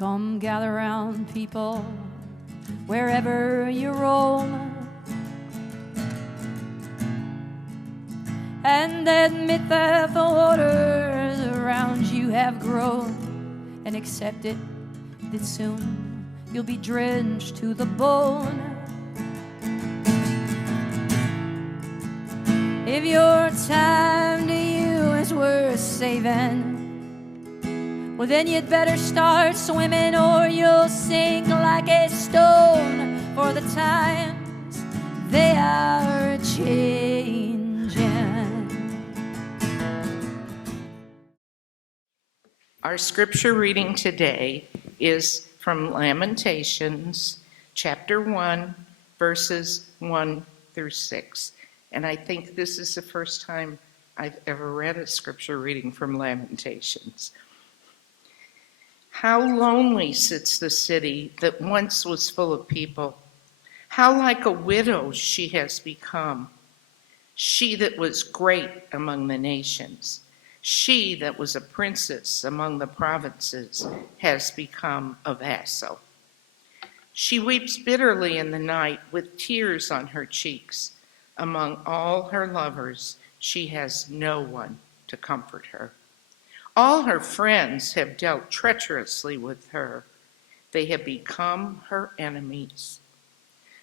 Come gather round, people, wherever you roam, and admit that the waters around you have grown, and accept it that soon you'll be drenched to the bone. If your time to you is worth saving, well then you'd better start swimming or you'll sink like a stone, for the times they are changing. Our scripture reading today is from Lamentations, chapter 1, verses 1 through 6. And I think this is the first time I've ever read a scripture reading from Lamentations. How lonely sits the city that once was full of people. How like a widow she has become. She that was great among the nations, she that was a princess among the provinces, has become a vassal. She weeps bitterly in the night with tears on her cheeks. Among all her lovers, she has no one to comfort her. All her friends have dealt treacherously with her. They have become her enemies.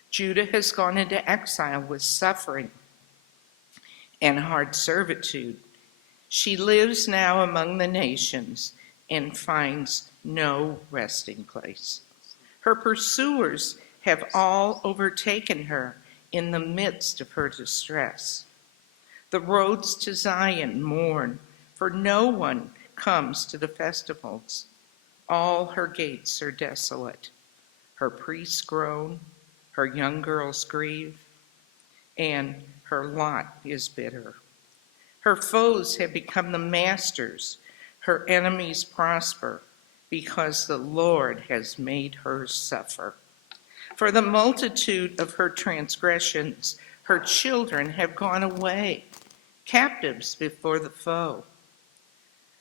Judah has gone into exile with suffering and hard servitude. She lives now among the nations and finds no resting place. Her pursuers have all overtaken her in the midst of her distress. The roads to Zion mourn, for no one comes to the festivals. All her gates are desolate. Her priests groan, her young girls grieve, and her lot is bitter. Her foes have become the masters. Her enemies prosper, because the Lord has made her suffer. For the multitude of her transgressions, her children have gone away, captives before the foe.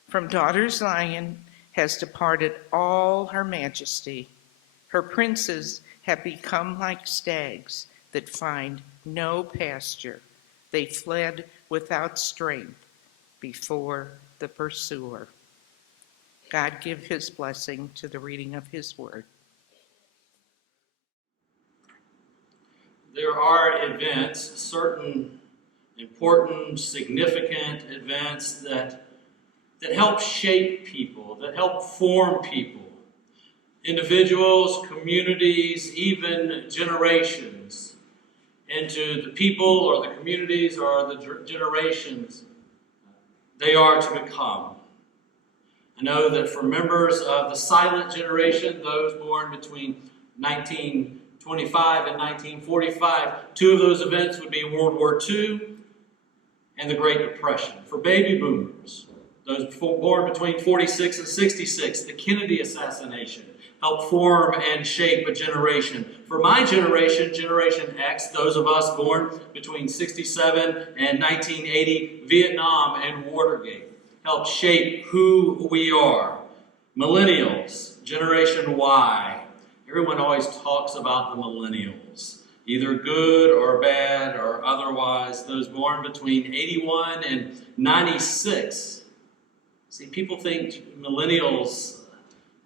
From daughter Zion has departed all her majesty. Her princes have become like stags that find no pasture. They fled without strength before the pursuer. God give his blessing to the reading of his word. There are events, certain important, significant events that help shape people, that help form people, individuals, communities, even generations, into the people or the communities or the generations they are to become. I know that for members of the silent generation, those born between 1925 and 1945, two of those events would be World War II and the Great Depression. For baby boomers, those born between 46 and 66, the Kennedy assassination helped form and shape a generation. For my generation, Generation X, those of us born between 67 and 1980, Vietnam and Watergate helped shape who we are. Millennials, Generation Y. Everyone always talks about the millennials, either good or bad or otherwise. Those born between 81 and 96. See, people think millennials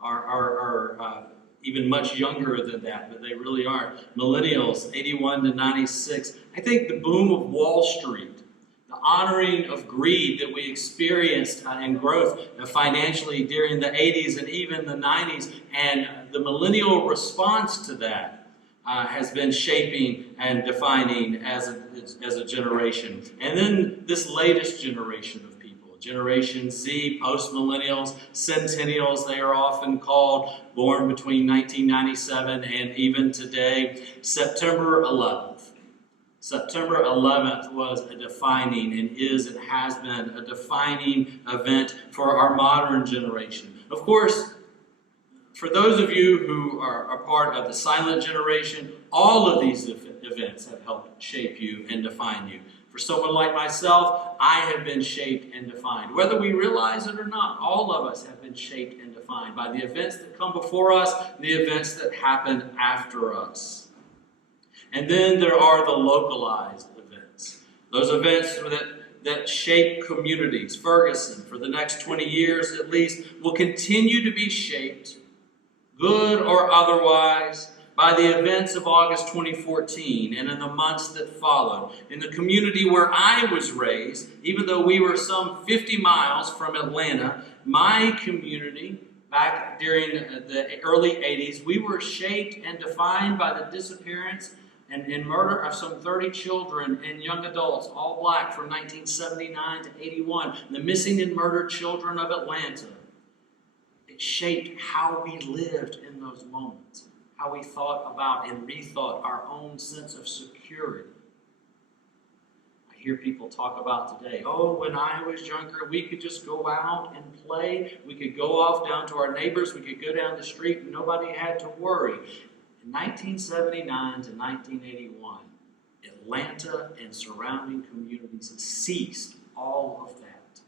are even much younger than that, but they really aren't. Millennials, 81 to 96. I think the boom of Wall Street, the honoring of greed that we experienced in growth financially during the 80s and even the 90s, and the millennial response to that has been shaping and defining as a generation. And then this latest generation of people, Generation Z, post-millennials, centennials, they are often called, born between 1997 and even today, September 11th. September 11th was a defining and is and has been a defining event for our modern generation. Of course, for those of you who are a part of the silent generation, all of these events have helped shape you and define you. For someone like myself, I have been shaped and defined. Whether we realize it or not, all of us have been shaped and defined by the events that come before us, the events that happen after us. And then there are the localized events. Those events that shape communities. Ferguson, for the next 20 years at least, will continue to be shaped, good or otherwise, by the events of August 2014 and in the months that followed. In the community where I was raised, even though we were some 50 miles from Atlanta, my community, back during the early 80s, we were shaped and defined by the disappearance and murder of some 30 children and young adults, all black, from 1979 to 81, the missing and murdered children of Atlanta. It shaped how we lived in those moments, how we thought about and rethought our own sense of security. I hear people talk about today, oh, when I was younger, we could just go out and play. We could go off down to our neighbors. We could go down the street and nobody had to worry. In 1979 to 1981, Atlanta and surrounding communities ceased all of that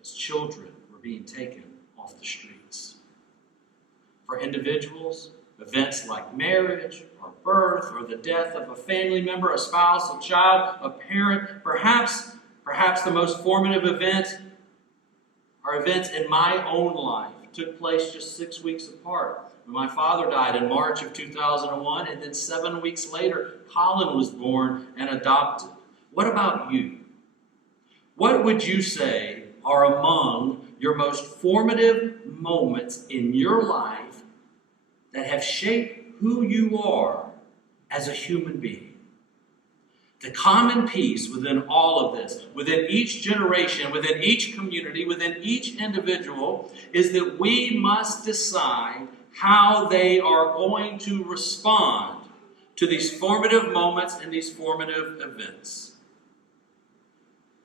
as children were being taken off the streets. For individuals, events like marriage or birth or the death of a family member, a spouse, a child, a parent, perhaps the most formative events are events in my own life. Took place just 6 weeks apart. My father died in March of 2001, and then 7 weeks later, Colin was born and adopted. What about you? What would you say are among your most formative moments in your life that have shaped who you are as a human being? The common piece within all of this, within each generation, within each community, within each individual, is that we must decide how they are going to respond to these formative moments and these formative events.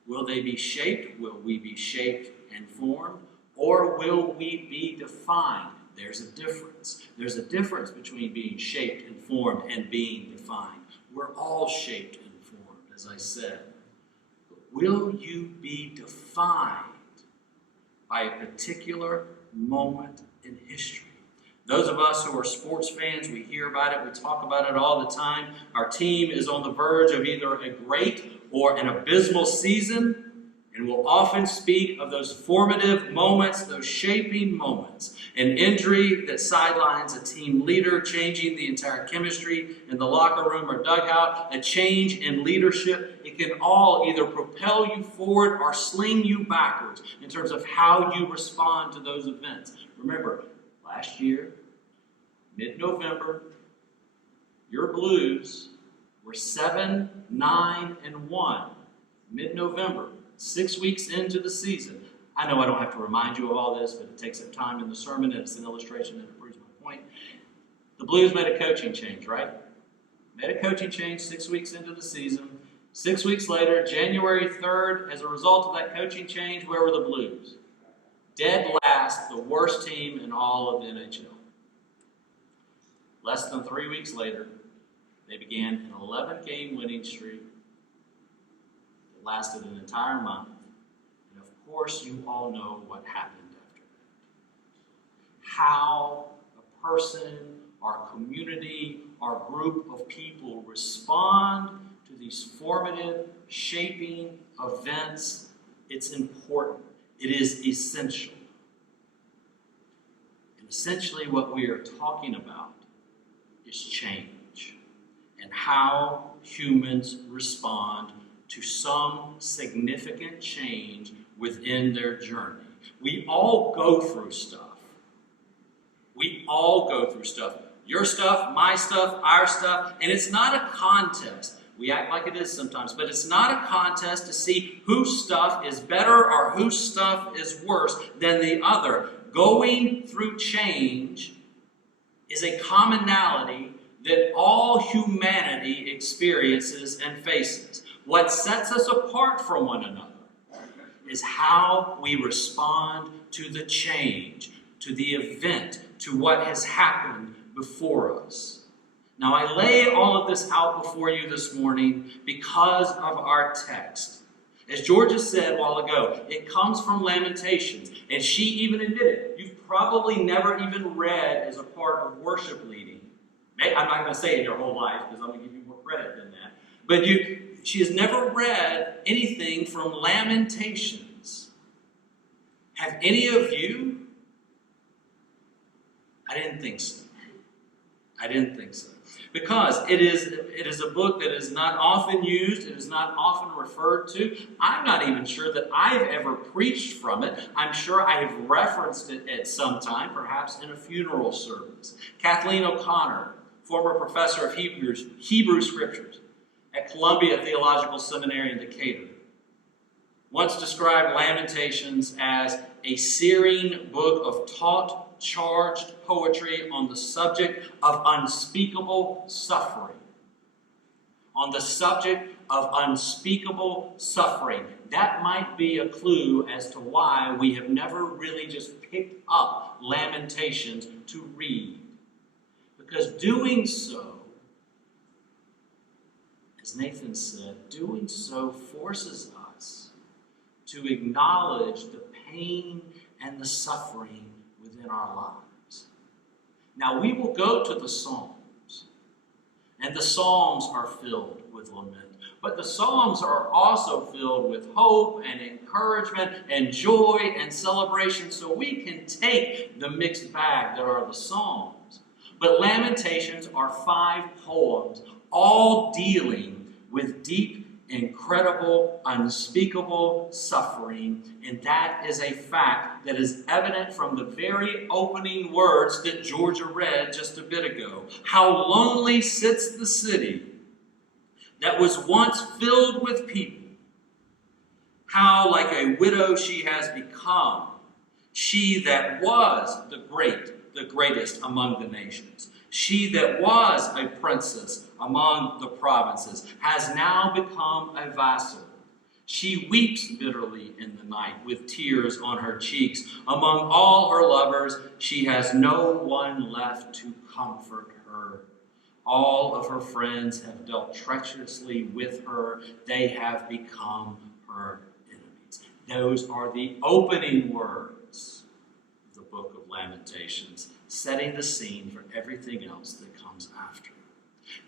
Will they be shaped? Will we be shaped and formed? Or will we be defined? There's a difference. There's a difference between being shaped and formed and being defined. We're all shaped and formed, as I said. But will you be defined by a particular moment in history? Those of us who are sports fans, we hear about it, we talk about it all the time. Our team is on the verge of either a great or an abysmal season, and we'll often speak of those formative moments, those shaping moments. An injury that sidelines a team leader, changing the entire chemistry in the locker room or dugout, a change in leadership. It can all either propel you forward or sling you backwards in terms of how you respond to those events. Remember, last year, mid-November, your Blues were 7-9-1. Mid-November, 6 weeks into the season. I know I don't have to remind you of all this, but it takes some time in the sermon, and it's an illustration and it proves my point. The Blues made a coaching change, right? Made a coaching change 6 weeks into the season. 6 weeks later, January 3rd, as a result of that coaching change, where were the Blues? Dead last, the worst team in all of the NHL. Less than 3 weeks later, they began an 11-game winning streak that lasted an entire month. And of course, you all know what happened after that. How a person, our community, our group of people respond to these formative, shaping events, it's important. It is essential. And essentially what we are talking about is change and how humans respond to some significant change within their journey. We all go through stuff. We all go through stuff. Your stuff, my stuff, our stuff, and it's not a contest. We act like it is sometimes, but it's not a contest to see whose stuff is better or whose stuff is worse than the other. Going through change is a commonality that all humanity experiences and faces. What sets us apart from one another is how we respond to the change, to the event, to what has happened before us. Now, I lay all of this out before you this morning because of our text. As Georgia said a while ago, it comes from Lamentations, and she even admitted, you've probably never even read as a part of worship leading. I'm not going to say in your whole life, because I'm going to give you more credit than that. But she has never read anything from Lamentations. Have any of you? I didn't think so. I didn't think so. Because it is a book that is not often used, it is not often referred to. I'm not even sure that I've ever preached from it. I'm sure I have referenced it at some time, perhaps in a funeral service. Kathleen O'Connor, former professor of Hebrew Scriptures at Columbia Theological Seminary in Decatur, once described Lamentations as a searing book of taut, charged poetry on the subject of unspeakable suffering. On the subject of unspeakable suffering. That might be a clue as to why we have never really just picked up Lamentations to read. Because doing so, as Nathan said, doing so forces us to acknowledge the pain and the suffering within our lives. Now, we will go to the Psalms, and the Psalms are filled with lament. But the Psalms are also filled with hope and encouragement and joy and celebration, so we can take the mixed bag that are the Psalms. But Lamentations are 5 poems, all dealing with deep, incredible, unspeakable suffering, and that is a fact that is evident from the very opening words that Georgia read just a bit ago. How lonely sits the city that was once filled with people. How like a widow she has become, she that was the greatest among the nations. She that was a princess among the provinces has now become a vassal. She weeps bitterly in the night with tears on her cheeks. Among all her lovers, she has no one left to comfort her. All of her friends have dealt treacherously with her. They have become her enemies. Those are the opening words of the book of Lamentations, setting the scene for everything else that comes after.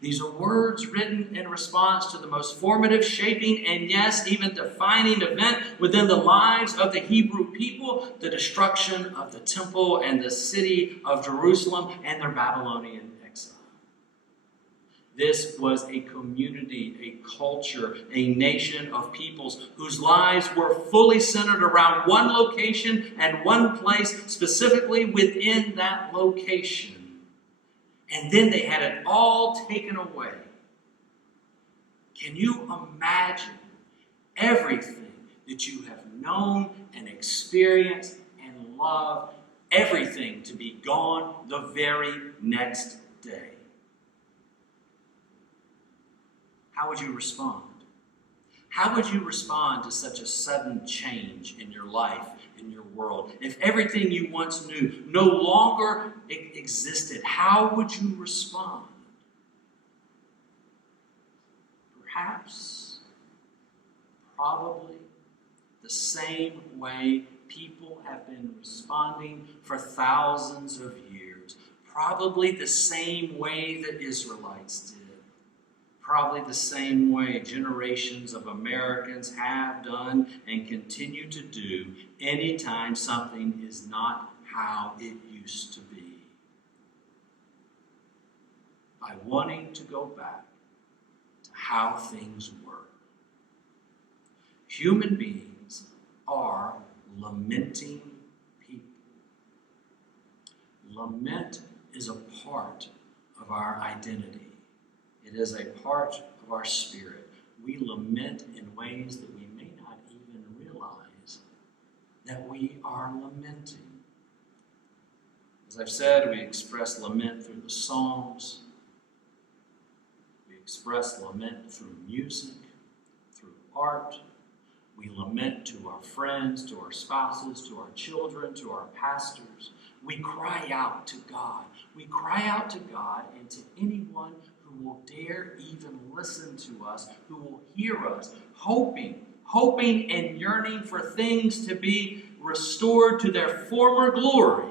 These are words written in response to the most formative, shaping, and yes, even defining event within the lives of the Hebrew people, the destruction of the temple and the city of Jerusalem and their Babylonian exile. This was a community, a culture, a nation of peoples whose lives were fully centered around one location and one place, specifically within that location. And then they had it all taken away. Can you imagine everything that you have known and experienced and loved, everything to be gone the very next day? How would you respond? How would you respond to such a sudden change in your life, in your world? If everything you once knew no longer existed, how would you respond? Perhaps, probably, the same way people have been responding for thousands of years. Probably the same way that Israelites did. Probably the same way generations of Americans have done and continue to do anytime something is not how it used to be. By wanting to go back to how things were. Human beings are lamenting people. Lament is a part of our identity. It is a part of our spirit. We lament in ways that we may not even realize that we are lamenting. As I've said, we express lament through the Psalms. We express lament through music, through art. We lament to our friends, to our spouses, to our children, to our pastors. We cry out to God. We cry out to God and to anyone who will dare even listen to us, who will hear us, hoping and yearning for things to be restored to their former glory.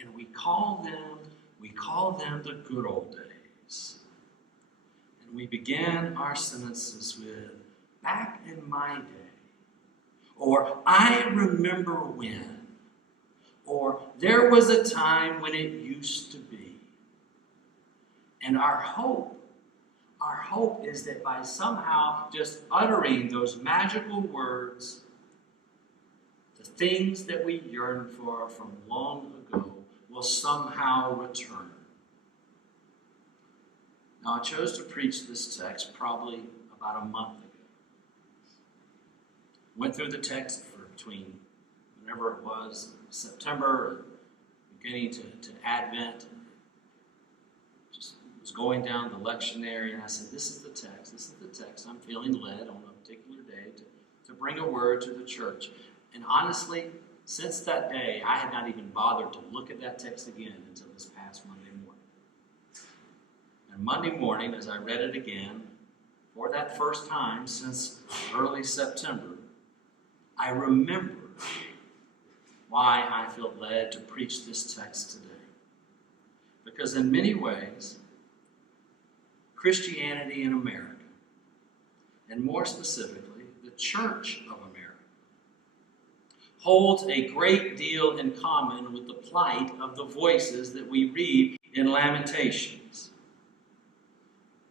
And we call them the good old days. And we begin our sentences with, back in my day, or I remember when, or there was a time when it used to be. And our hope is that by somehow just uttering those magical words, the things that we yearn for from long ago will somehow return. Now, I chose to preach this text probably about a month ago. Went through the text for between whenever it was, September, beginning to Advent. Just was going down the lectionary, and I said, this is the text. I'm feeling led on a particular day to bring a word to the church. And honestly, since that day, I had not even bothered to look at that text again until this past Monday morning. And Monday morning, as I read it again, for that first time since early September, I remembered why I felt led to preach this text today. Because in many ways, Christianity in America, and more specifically, the Church of America, holds a great deal in common with the plight of the voices that we read in Lamentations.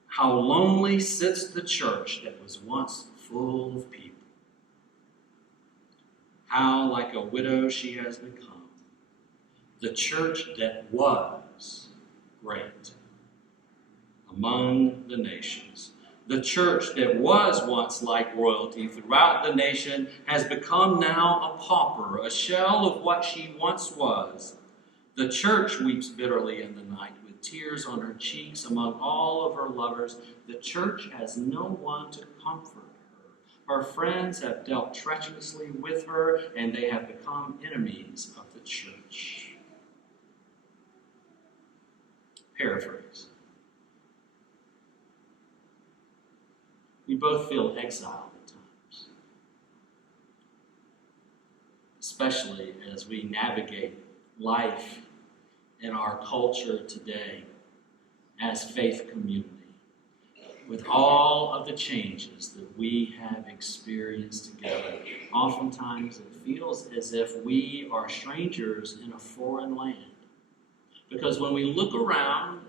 How lonely sits the church that was once full of people. How like a widow she has become. The church that was great among the nations. The church that was once like royalty throughout the nation has become now a pauper, a shell of what she once was. The church weeps bitterly in the night with tears on her cheeks among all of her lovers. The church has no one to comfort her. Her friends have dealt treacherously with her, and they have become enemies of the church. Paraphrase. We both feel exiled at times, especially as we navigate life in our culture today as faith community, with all of the changes that we have experienced together. Oftentimes it feels as if we are strangers in a foreign land, because when we look around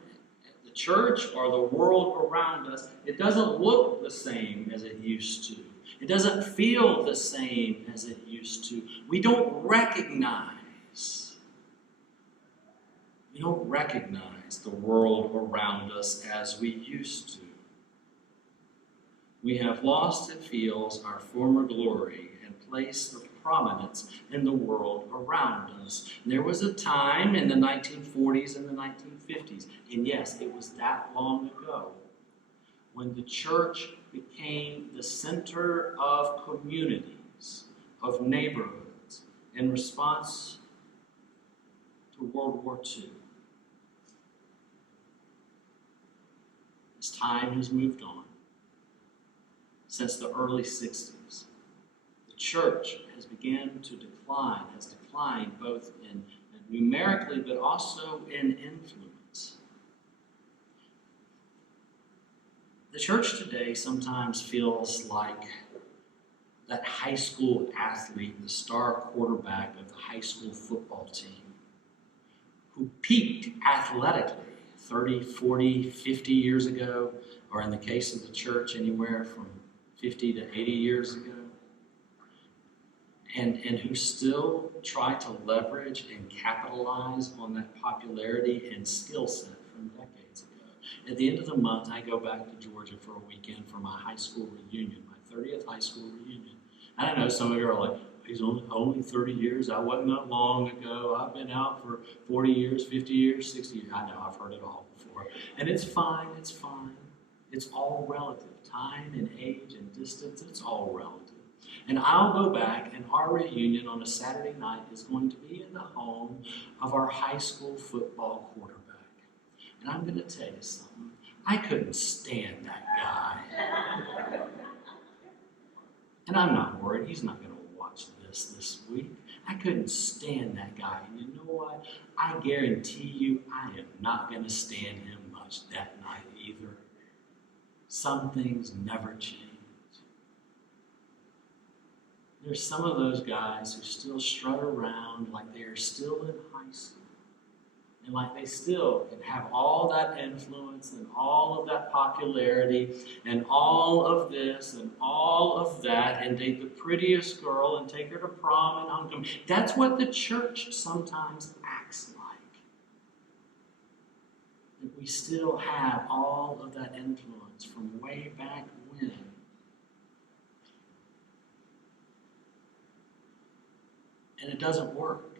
the church or the world around us, it doesn't look the same as it used to. It doesn't feel the same as it used to. We don't recognize the world around us as we used to. We have lost, it feels, our former glory and place of prominence in the world around us. And there was a time in the 1940s and the 1950s, and yes, it was that long ago, when the church became the center of communities, of neighborhoods, in response to World War II. As time has moved on, since the early 60s, the church has begun to decline, has declined both in numerically but also in influence. The church today sometimes feels like that high school athlete, the star quarterback of the high school football team, who peaked athletically 30, 40, 50 years ago, or in the case of the church, anywhere from 50 to 80 years ago, and who still try to leverage and capitalize on that popularity and skill set from decades ago. At the end of the month, I go back to Georgia for a weekend for my high school reunion, my 30th high school reunion. I know some of you are like, he's only 30 years. That wasn't that long ago. I've been out for 40 years, 50 years, 60 years. I know, I've heard it all before. And it's fine, it's fine. It's all relative. Time and age and distance, it's all relative. And I'll go back, and our reunion on a Saturday night is going to be in the home of our high school football quarterback. And I'm going to tell you something. I couldn't stand that guy. And I'm not worried. He's not going to watch this week. I couldn't stand that guy. And you know what? I guarantee you I am not going to stand him much that night either. Some things never change. There's some of those guys who still strut around like they are still in high school. And like they still can have all that influence and all of that popularity and all of this and all of that and date the prettiest girl and take her to prom and homecoming. That's what the church sometimes acts like. That we still have all of that influence from way back when. And it doesn't work.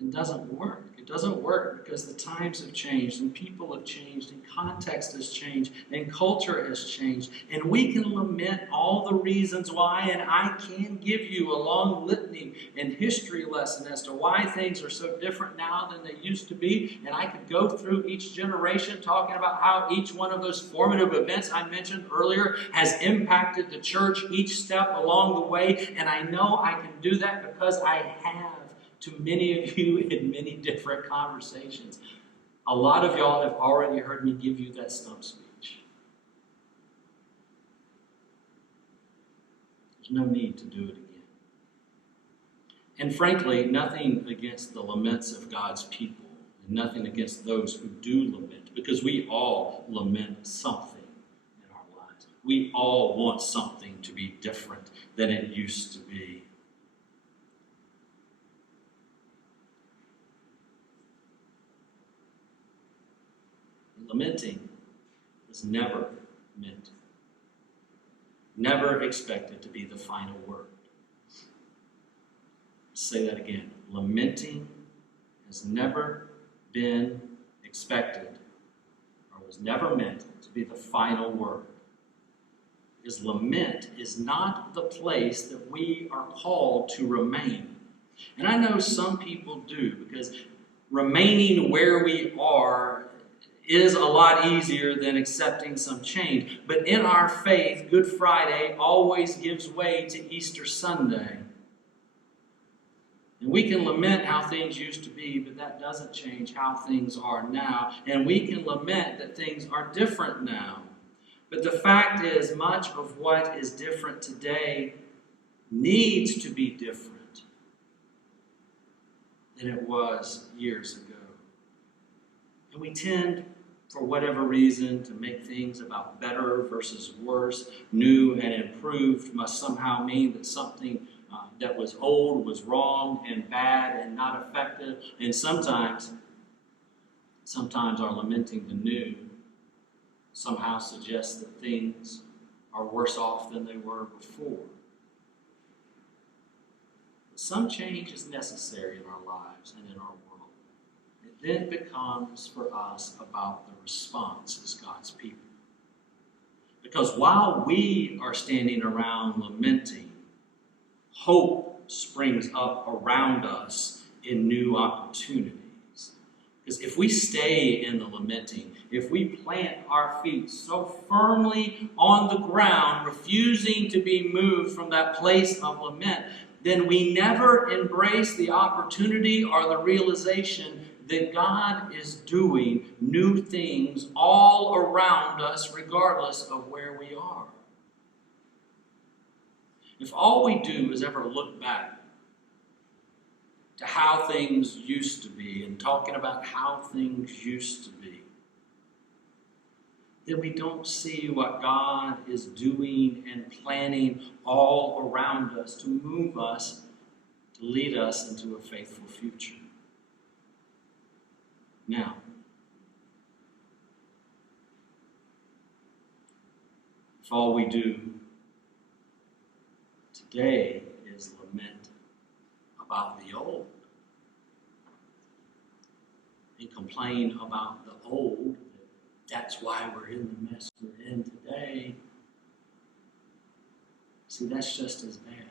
It doesn't work. It doesn't work because the times have changed and people have changed and context has changed and culture has changed. And we can lament all the reasons why, and I can give you a long litany and history lesson as to why things are so different now than they used to be. And I could go through each generation talking about how each one of those formative events I mentioned earlier has impacted the church each step along the way. And I know I can do that because I have to many of you in many different conversations. A lot of y'all have already heard me give you that stump speech. There's no need to do it again. And frankly, nothing against the laments of God's people, and nothing against those who do lament, because we all lament something in our lives. We all want something to be different than it used to be. Lamenting was never meant, never expected to be the final word. I'll say that again. Lamenting has never been expected or was never meant to be the final word. Because lament is not the place that we are called to remain. And I know some people do, because remaining where we are is a lot easier than accepting some change. But in our faith, Good Friday always gives way to Easter Sunday. And we can lament how things used to be, but that doesn't change how things are now. And we can lament that things are different now. But the fact is, much of what is different today needs to be different than it was years ago. And we tend, for whatever reason, to make things about better versus worse. New and improved must somehow mean that something that was old was wrong and bad and not effective. And sometimes our lamenting the new somehow suggests that things are worse off than they were before. But some change is necessary in our lives and in our world. It then becomes for us about the response as God's people. Because while we are standing around lamenting, hope springs up around us in new opportunities. Because if we stay in the lamenting, if we plant our feet so firmly on the ground, refusing to be moved from that place of lament, then we never embrace the opportunity or the realization that God is doing new things all around us, regardless of where we are. If all we do is ever look back to how things used to be and talking about how things used to be, then we don't see what God is doing and planning all around us to move us, to lead us into a faithful future. Now, if all we do today is lament about the old and complain about the old, that's why we're in the mess we're in today, See, that's just as bad.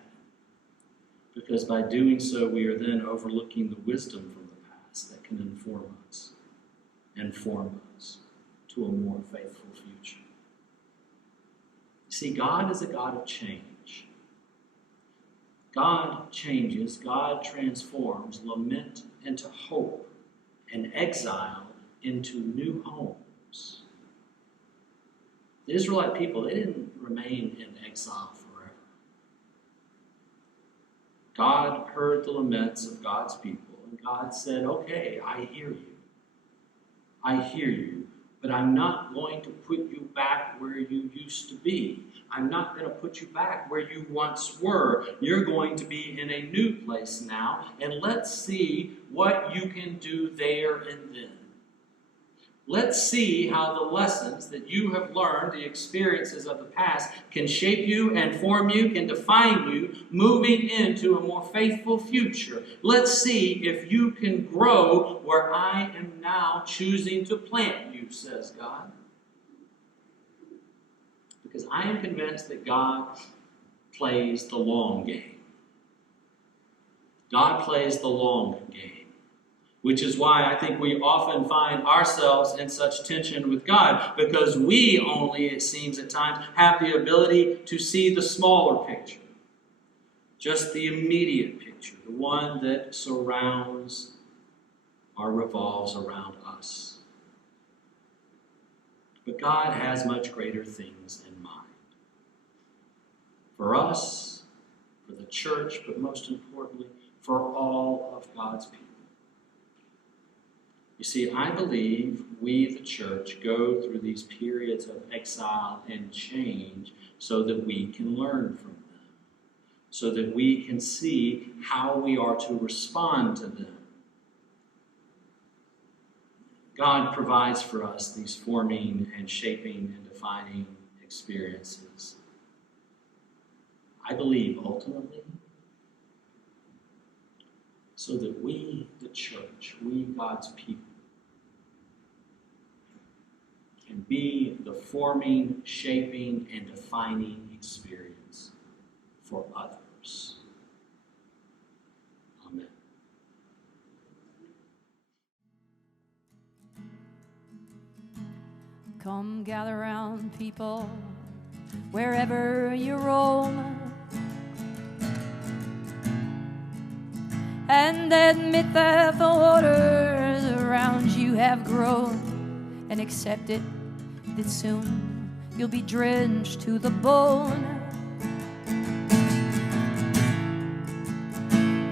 Because by doing so, we are then overlooking the wisdom from the past that can inform us and form us to a more faithful future. You see, God is a God of change. God changes, God transforms lament into hope and exile into new homes. The Israelite people, they didn't remain in exile forever. God heard the laments of God's people, and God said, okay, I hear you. I hear you, but I'm not going to put you back where you used to be. I'm not going to put you back where you once were. You're going to be in a new place now, and let's see what you can do there and then. Let's see how the lessons that you have learned, the experiences of the past, can shape you and form you, can define you, moving into a more faithful future. Let's see if you can grow where I am now choosing to plant you, says God. Because I am convinced that God plays the long game. God plays the long game. Which is why I think we often find ourselves in such tension with God, because we only, it seems at times, have the ability to see the smaller picture. Just the immediate picture, the one that surrounds or revolves around us. But God has much greater things in mind. For us, for the church, but most importantly, for all of God's people. You see, I believe we, the church, go through these periods of exile and change so that we can learn from them, so that we can see how we are to respond to them. God provides for us these forming and shaping and defining experiences. I believe, ultimately, so that we, the church, we, God's people, can be the forming, shaping, and defining experience for others. Amen. Come gather round, people, wherever you roam, and admit that the waters around you have grown, and accept it that soon you'll be drenched to the bone.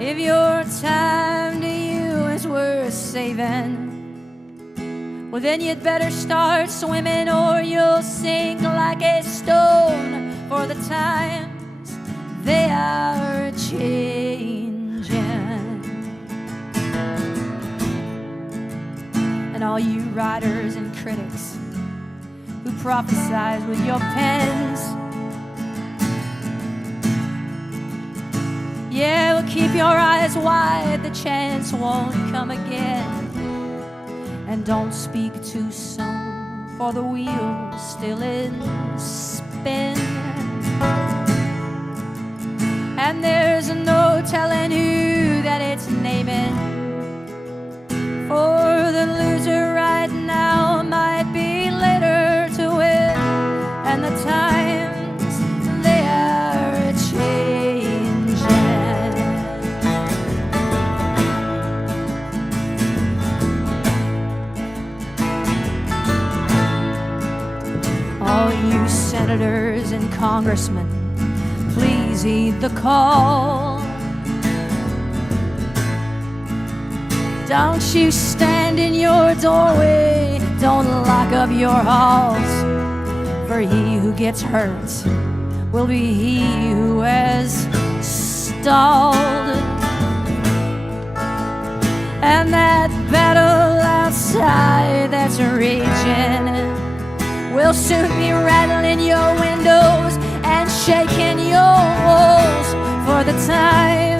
If your time to you is worth saving, well then you'd better start swimming or you'll sink like a stone, for the times they are changing. And all you writers and critics who prophesize with your pens, yeah, well, keep your eyes wide, the chance won't come again. And don't speak too soon, for the wheel's still in spin. And there's no telling who that it's naming, for the loser right now might be later to win. And the times, they are changing. All you senators and congressmen, please heed the call. Don't you stand in your doorway, don't lock up your halls, for he who gets hurt will be he who has stalled. And that battle outside that's raging will soon be rattling your windows and shaking your walls, for the time